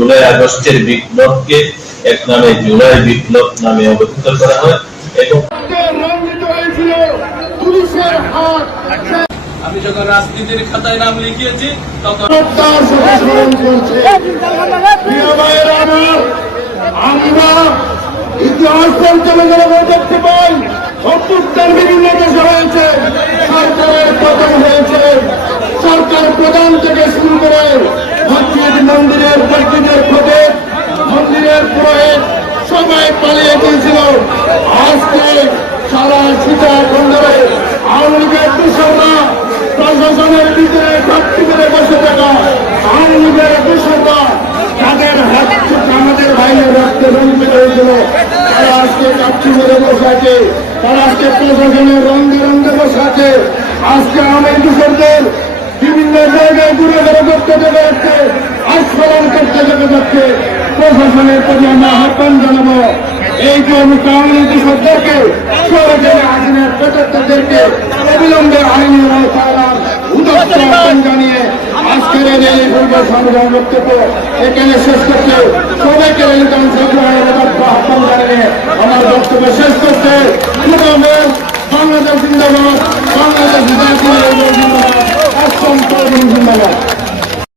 জুলাই আগস্টের বিপ্লবকে এক নামে জুলাই বিপ্লব নামে অভিহিত করা হয় এবং রঞ্জিত হয়েছিল পুলিশের হাত আমি যখন রাজনীতির খাতায় নাম লিখিয়েছি তখন আমার, আমরা ইতিহাস করে দেখতে পাই অভ্যুত্থান বিভিন্ন দেশে হয়েছে সরকারের পতন হয়েছে সরকার প্রধান থেকে শুরু করে মসজিদ মন্দিরের পুরোহিত সবাই পালিয়ে গিয়েছিল। আজকে সারা সীতা বন্দরে আওয়ামী লীগের দূষণরা প্রশাসনের ভিতরে ঘাটতি করে বসে থাকা আওয়ামী লীগের দূষণরা তাদের হাত আমাদের ভাইয়ের রক্তে রঞ্জিত হয়েছিল তারা আজকে কাপড়ি মেরে বসে আছে, তারা আজকে প্রশাসনের রঙে রঙে বসে আছে। আজকে আওয়ামী দূষণদের প্রতি আমরা আহ্বান জানাব এই যে আওয়ামী কৃষকদেরকে সরকারি আইনের প্রচেষ্টাদেরকে অবিলম্বে আইনের আহ্বান জানিয়ে আজকের এই পূর্ব সংগ্রাম বক্তব্য এখানে শেষ করতে সবাইকে অংশগ্রহণের আহ্বান জানিয়ে আমার বক্তব্য শেষ করতে বাংলাদেশ জিন্দাবাদ, বাংলাদেশ